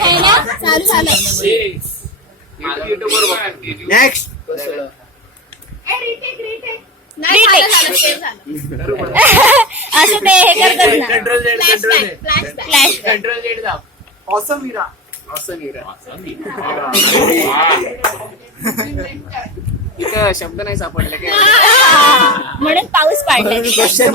चालू झालं. नेक्स्ट नाही असं ते हे करतात ना. फ्लॅश कंट्रोल जेट दाब. ऑसम हिरा. इथं शब्द नाही सापडले काय. म्हणून पाऊस पाडला. क्वेश्चन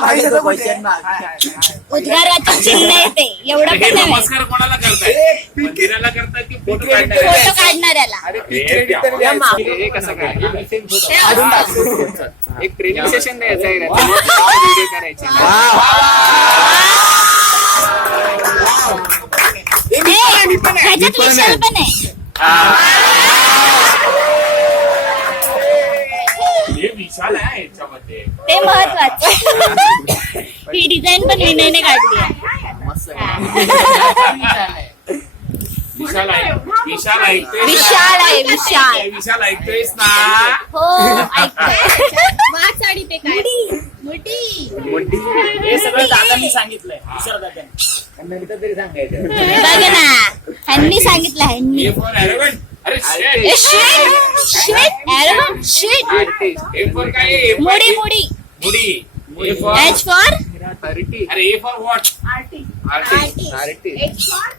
उद्गाराचं चिन्ह आहे ते. एवढं हे पण नाही. नमस्कार कोणाला करताय? मंदिराला करताय की फोटो काढताय? फोटो काढणाऱ्याला. हे कसं काय एक ट्रेनिंग सेशन द्यायचं आहे व्हिडिओ करायचे. ह्याच्यात विशाल पण आहे. हे विशाल आहे याच्यामध्ये. ते महत्वाचं. ही डिझाईन पण विनयने काढली आहे. मस्त विशाल आहे. विशाल ऐकतोय. विशाल आहे. विशाल. विशाल ऐकतोयस ना? हो ऐकतोय. वाच साडी ते काय मोठी. हे सगळं दादांनी सांगितलंय. विशाल दादांनी तरी सांगायचं. बघ ना ह्यांनी सांगितलं. ह्यांनी A for arrogant. अरे shit. A for काय आहे? A for मुडी मुडी. मुडी. A for H for RT. अरे A for what? RT.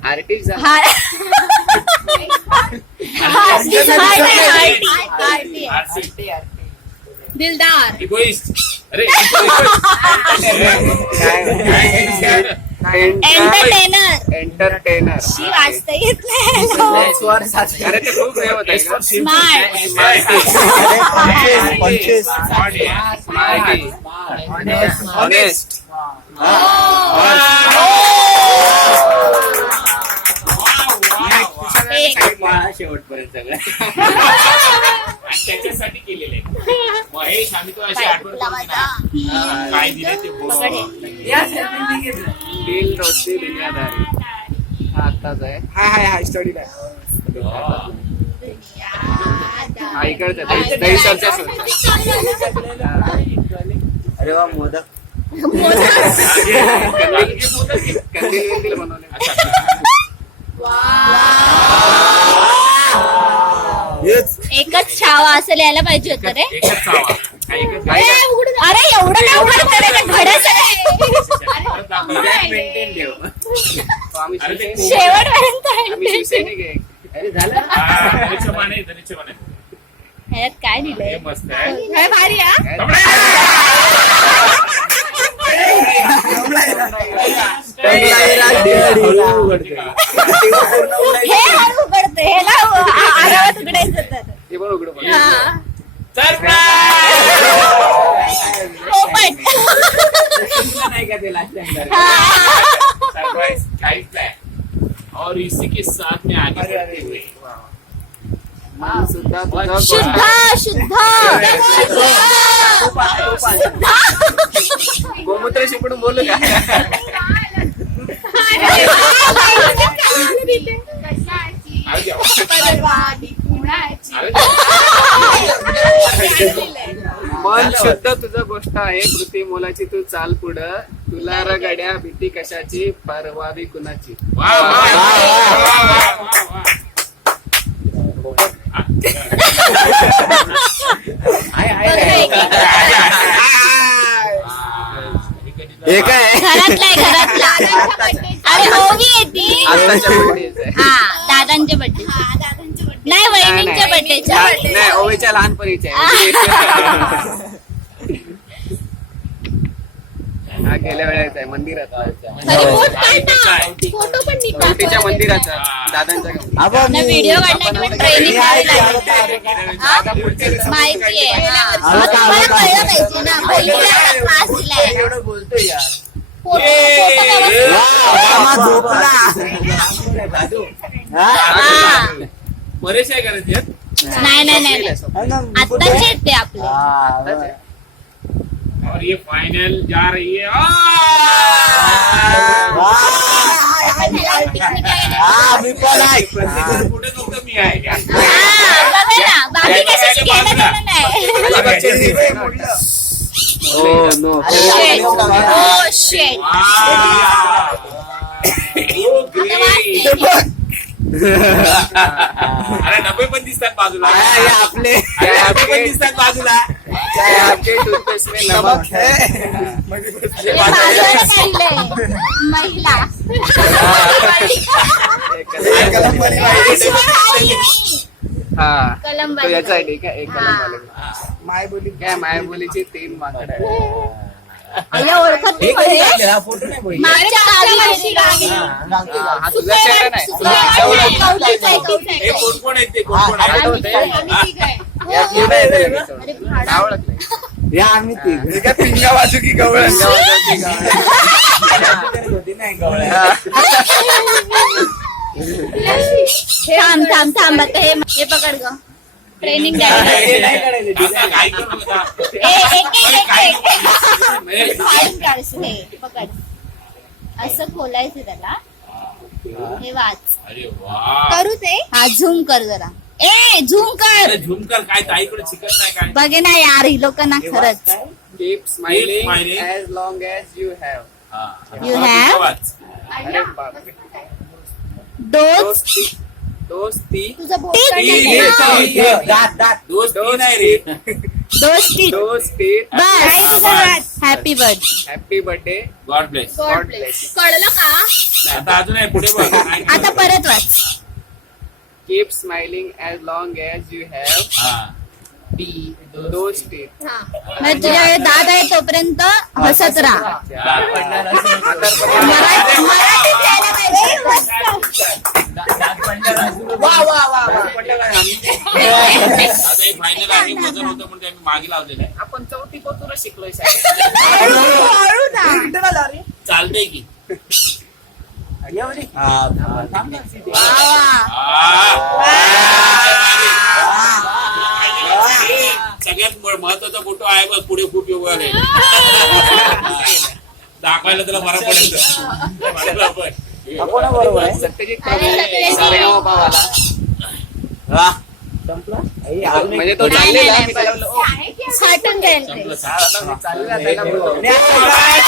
Artist दिलदार. Egoist. अरे एंटरटेनर. शी वाचता येत नाही. अरे ते खूप हे होत आहे. ऑनेस्ट. शेवटपर्यंत सगळं त्याच्यासाठी केलेले. महेश आम्ही तो अशी आठवण करून ना, काय दिले ते बोल. दिल दोस्ती दुनियादारी. हा आत्ताच आहे. हाय स्टडीला. हा इकडचं दहीसरच्या अरे वा मोदक. कंदील बनवले. एकच छावा असं लिहायला पाहिजे होतं रे. एकच चावा. अरे एवढं नाही उघडत रे. घडच शेवटपर्यंत. अरे झालं. धन्यवाद. ह्याच्यात काय दिलंय. हे मस्त आहे. काय भारी हे हळू उघडतं. ह्याला आरामात उघडायचं तर. ते पण उघड पोपट. सरप्राइज टाइप है और इसी के साथ में आगे बढ़ते हुए गोमूत्र शिपडून बोलू का. मन शुद्ध तुझं गोष्ट आहे. कृती मोलाची तू चाल पुढं. तुला रगड्या भीती कशाची परवावी कुणाची. हे काय घरातला. अरे ओवी येते. दादांच्या बड्डे नाही वहिनींच्या बड्डेच्या. नाही ओवीच्या लहानपणीच्या आहे. हा गेल्या वेळेचा आहे मंदिरात. फोटो पण ओवीच्या मंदिराचा दादांच्या. व्हिडिओ काढण्याची पण ट्रेनिंग माहिती आहे. तुम्हाला कळलं पाहिजे ना. पहिलीला क्लास दिलाय. एवढं बोलतोय यार. बरेच आहे करायचे. नाही आत्ताचे आहेत ते आपले. और ये फाइनल जा रही है. पुढे नव्हतं मी आहे का. बघा ना बाकी कशाची घेणं देणं नाही. Oh no. Oh shit. Oh great. अरे डबे पण दिसतात बाजूला हे आपले अरे डबे पण दिसतात बाजूला चाय आपके टूथपेस्ट में नमक है हे माझं लिहिलंय. महिला कलमवाली बाई. हा कलम तो याचा आहे ठीक आहे एक हा. कलम वाले. मायबोली काय मायाबोलीची 3 माकड आहे. अय्या, ओळखत हे नाही कधी म्हणे. काढले? हा फोटो नाही बघितला. मागच्या गावी गेली. हा तुझा चेहरा नाही कवठीचं आहे, कवठीचं हे आहे. कोण कोण आहेत ते कोण कोण आहेत आठवत आहे? आम्ही तिघं आहे. या पुढे आहे ते लगेच. अरे भाडा. नाव ओळख नाही. या आम्ही तिघ. काय पिंगा वाजू की गवळण? होती नाही गवळण. थांब थांब थांब आता हे पकड ग. ट्रेनिंग द्यायला. हे नाही काढायचे, आता design. काय करू नका. फाडून काढशील हे पकड. असं खोलायचं त्याला. हे वाच. अरे वा करू ते. हा झूम कर जरा. ए झूम कर. अरे झुमकर काय ताईकडे शिकत नाही काय बघे ना यार ही लोक ना खरंच. Keep smiling smiling. as long as you have. हा. You have? आवाज. अरे बापरे. दोस्त दोस्ती तुझं बोट ती- काढलं. हे, दात दात. दोस्ती नाही रे दोस्ती दोस्ती बस. Happy birthday. Happy birthday. God bless God bless. कळलं का? आता अजून आहे पुढे बघ आता परत वाच. Keep smiling as long as you have हा. दोस्ती. म्हणजे तुझ्याकडे दाद आहे तोपर्यंत हसत राहा. मराठीत यायला पाहिजे. वा वा वा वा. आता एक फायनल आहे वजन होतं पण ते आम्ही मागे लावलेलं आहे आपण चौथी पोतूनच शिकलोय चालतंय की हा, थांब ना, सीधी. सगळ्यात महत्वाचा फोटो आहे बघ पुढे खूप योग आले दाखवायला त्याला बरा पडेल हा, कोणाबरोबर आहे? सत्यजित प्रभू सारेगामापावाला. हा. संपला? आई, आम्ही- म्हणजे तो नाही, चाललेला नाही, मी त्याला बोललो, "ओ, साठून जाईल ते. संपलं. आता मी चाललेला त्याला बोललो. आणि आता काय?